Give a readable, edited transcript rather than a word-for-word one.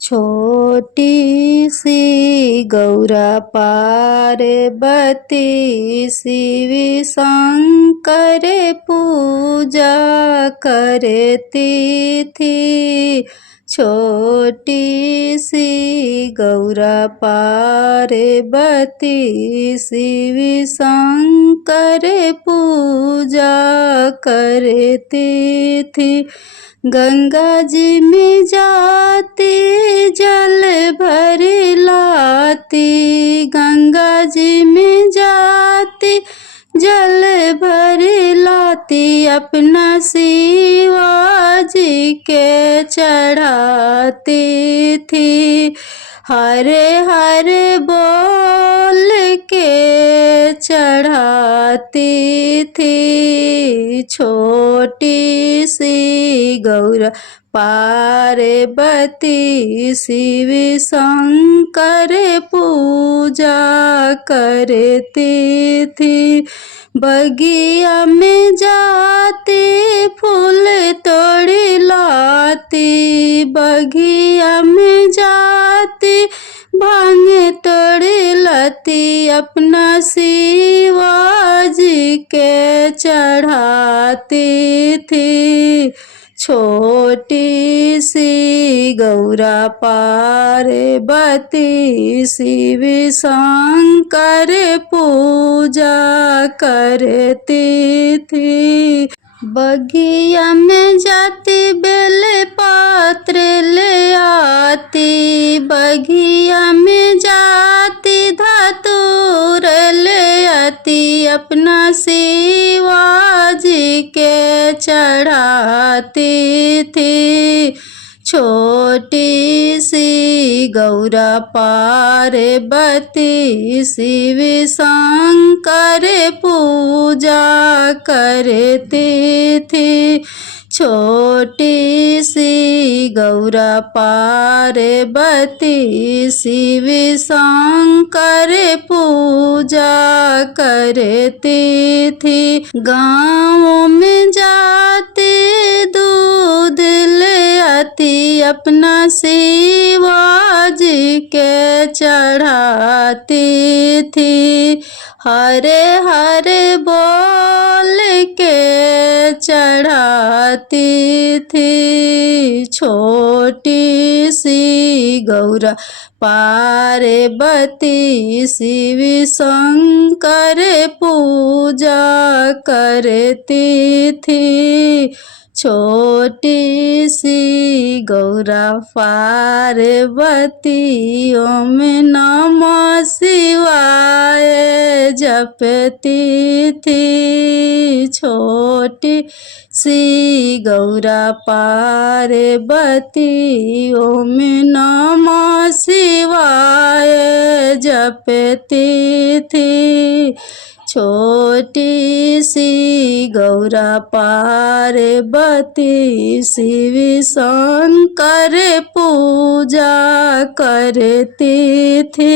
छोटी सी गौरा पार्वती शिव शंकर पूजा करती थी। छोटी सी गौरा पार्वती शिव शंकर पूजा करती थी। गंगा जी में जाती जल भर लाती, गंगा जी में जाती जल भर लाती, अपना शिवाजी के चढ़ाती थी। हरे हरे बोल के चढ़ाती थी। छोटी सी गौरा पार्वती शिव शंकर पूजा करती थी। बगिया में जाती फूल तोड़ लाती, बगिया में जाती भांग तोड़ लाती, अपना शिवाजी के चढ़ाती थी। छोटी सी गौरा पार्वती शिव शंकर पूजा करती थी। बगिया में जाती बेल पत्र ले आती, बगिया में जाती धतूर ले आती, अपना शिवाजी के चढ़ाती थी। छोटी सी गौरा पार्वती शिव शंकर पूजा करती थी। छोटी सी गौरा पार्वती शिव शंकर पूजा करती थी। गाँव में जाती दूध ले आती, अपना शिवाजी के चढ़ाती थी। हरे हरे बोल के चढ़ाती थी। छोटी सी गौरा पार्वती शिव शंकर पूजा करती थी। छोटी सी गौरा पार्वती ओम नमः शिवाय जपती थी। छोटी सी गौरा पार्वती ओम नमः शिवाय जपती थी। छोटी सी गौरा पार्वती शिव शंकर पूजा करती थी।